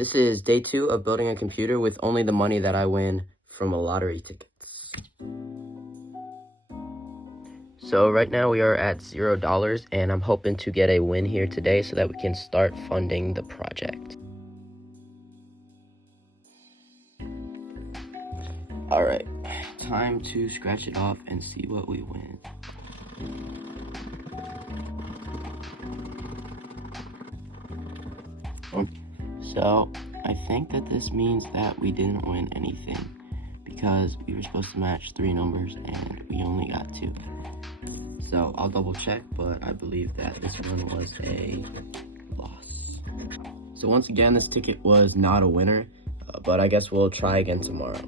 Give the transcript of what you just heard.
This is day 2 of building a computer with only the money that I win from a lottery tickets. So right now we are at $0 and I'm hoping to get a win here today so that we can start funding the project. Alright, time to scratch it off and see what we win. So, I think that this means that we didn't win anything because we were supposed to match 3 numbers and we only got 2. So, I'll double check, but I believe that this one was a loss. So once again, this ticket was not a winner, but I guess we'll try again tomorrow.